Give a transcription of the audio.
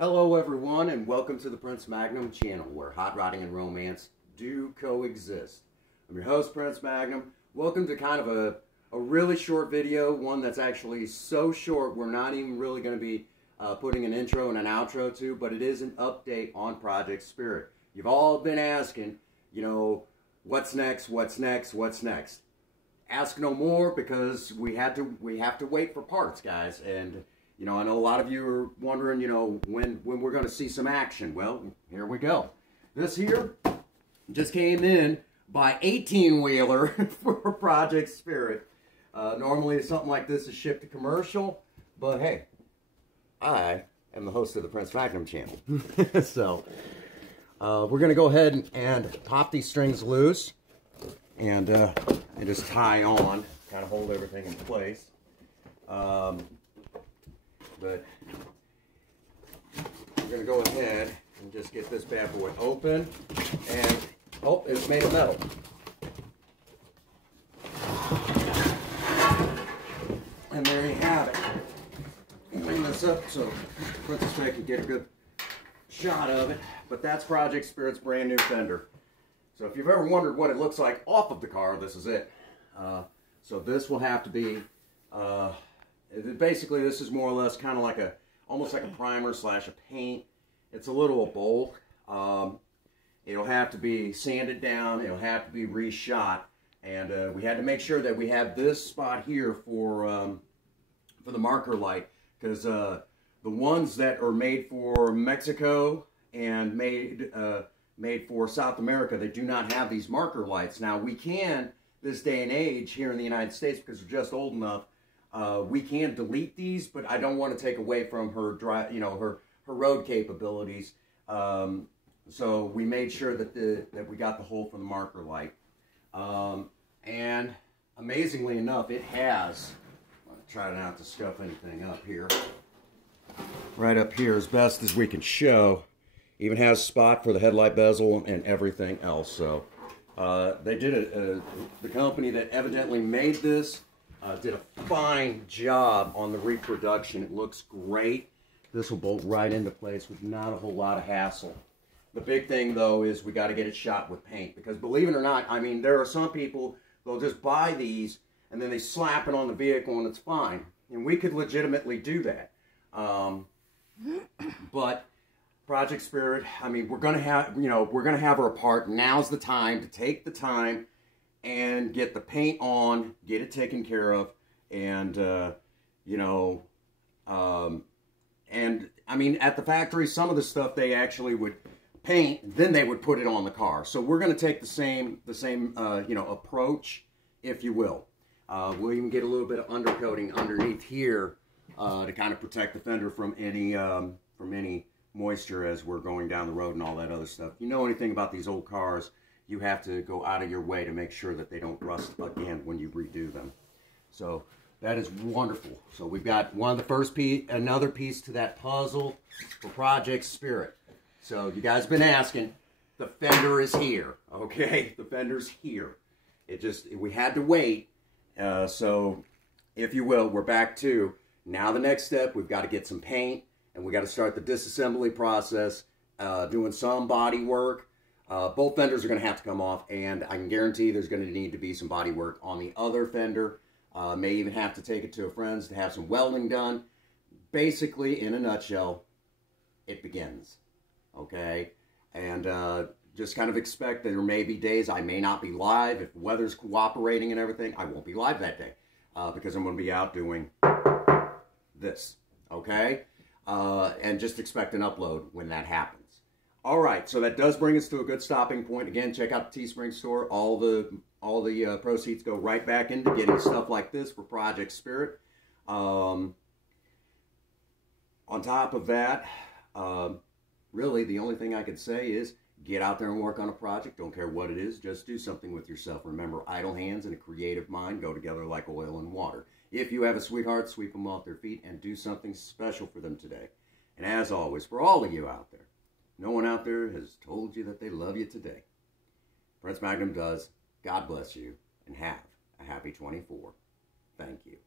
Hello everyone, and welcome to the Prince Magnum channel, where hot rodding and romance do coexist. I'm your host, Prince Magnum. Welcome to kind of a really short video, one that's actually so short we're not even really going to be putting an intro and an outro to, but it is an update on Project Spirit. You've all been asking, you know, what's next, what's next, what's next? Ask no more, because we have to wait for parts, guys. And you know, I know a lot of you are wondering, you know, when we're going to see some action. Well, here we go. This here just came in by 18-wheeler for Project Spirit. Normally something like this is shipped to commercial, but hey, I am the host of the Prince Magnum channel. So we're going to go ahead and pop these strings loose and just tie on, kind of hold everything in place. But we're going to go ahead and just get this bad boy open. And, oh, it's made of metal. And there you have it. Clean this up so Princess Ray can get a good shot of it. But that's Project Spirit's brand new fender. So if you've ever wondered what it looks like off of the car, this is it. So this will have to be... basically, this is more or less kind of like almost like a primer slash a paint. It's a little of both. It'll have to be sanded down. It'll have to be reshot, and we had to make sure that we have this spot here for the marker light, because the ones that are made for Mexico and made for South America, they do not have these marker lights. Now we can, this day and age here in the United States, because we're just old enough. We can delete these, but I don't want to take away from her her road capabilities. So we made sure that we got the hole for the marker light. And amazingly enough, it has. I'll try not to scuff anything up here. Right up here, as best as we can show, even has a spot for the headlight bezel and everything else. So they did the company that evidently made this. Did a fine job on the reproduction. It looks great. This will bolt right into place with not a whole lot of hassle. The big thing, though, is we got to get it shot with paint. Because believe it or not, I mean, there are some people, they'll just buy these and then they slap it on the vehicle and it's fine. And we could legitimately do that. But Project Spirit, I mean, we're going to have, we're going to have her apart. Now's the time to take the time and get the paint on, get it taken care of, and, and, I mean, at the factory, some of the stuff they actually would paint, then they would put it on the car. So we're going to take the same approach, if you will. We'll even get a little bit of undercoating underneath here to kind of protect the fender from any moisture as we're going down the road and all that other stuff. You know anything about these old cars, you have to go out of your way to make sure that they don't rust again when you redo them. So that is wonderful. So we've got one of the first piece, another piece to that puzzle for Project Spirit. So you guys have been asking, the fender is here, okay? The fender's here. We had to wait. So if you will, we're back to, now the next step, we've got to get some paint, and we got to start the disassembly process, doing some body work. Both fenders are going to have to come off, and I can guarantee there's going to need to be some body work on the other fender. May even have to take it to a friend's to have some welding done. Basically, in a nutshell, it begins. Okay? And just kind of expect that there may be days I may not be live. If the weather's cooperating and everything, I won't be live that day. Because I'm going to be out doing this. Okay? And just expect an upload when that happens. Alright, so that does bring us to a good stopping point. Again, check out the Teespring store. All the proceeds go right back into getting stuff like this for Project Spirit. On top of that, really the only thing I could say is get out there and work on a project. Don't care what it is, just do something with yourself. Remember, idle hands and a creative mind go together like oil and water. If you have a sweetheart, sweep them off their feet and do something special for them today. And as always, for all of you out there, no one out there has told you that they love you today. Prince Magnum does. God bless you, and have a happy 24. Thank you.